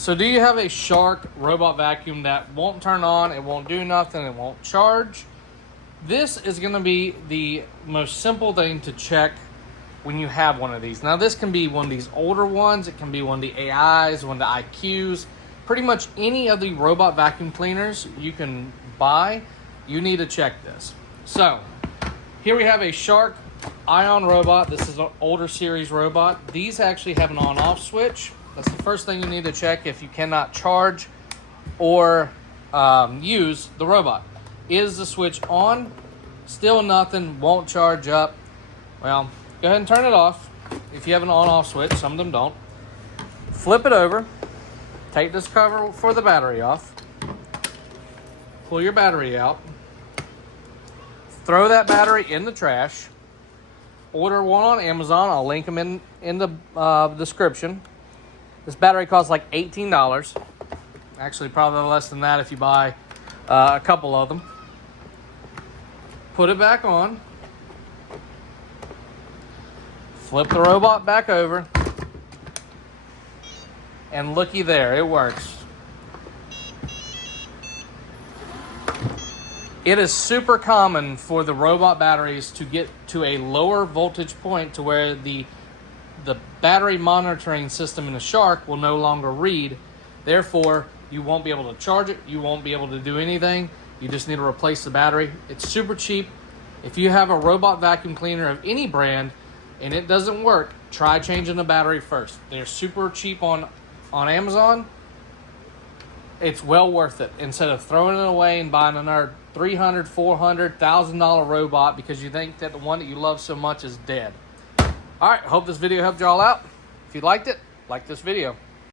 So do you have a Shark robot vacuum that won't turn on, it won't do nothing, it won't charge? This is going to be the most simple thing to check when you have one of these. Now this can be one of these older ones, it can be one of the AIs, one of the IQs, pretty much any of the robot vacuum cleaners you can buy, you need to check this. So here we have a Shark Ion robot. This is an older series robot. These actually have an on-off switch. That's the first thing you need to check if you cannot charge or use the robot. Is the switch on? Still nothing, won't charge up. Well, go ahead and turn it off. If you have an on-off switch, some of them don't. Flip it over. Take this cover for the battery off. Pull your battery out. Throw that battery in the trash. Order one on Amazon. I'll link them in the description. This battery costs like $18. Actually, probably less than that if you buy a couple of them. Put it back on. Flip the robot back over. And looky there, it works. It is super common for the robot batteries to get to a lower voltage point to where the battery monitoring system in the Shark will no longer read. Therefore, you won't be able to charge it. You won't be able to do anything. You just need to replace the battery. It's super cheap. If you have a robot vacuum cleaner of any brand and it doesn't work, try changing the battery first. They're super cheap on Amazon. It's well worth it instead of throwing it away and buying another $300, $400, $1,000 robot because you think that the one that you love so much is dead. All right, hope this video helped y'all out. If you liked it, like this video.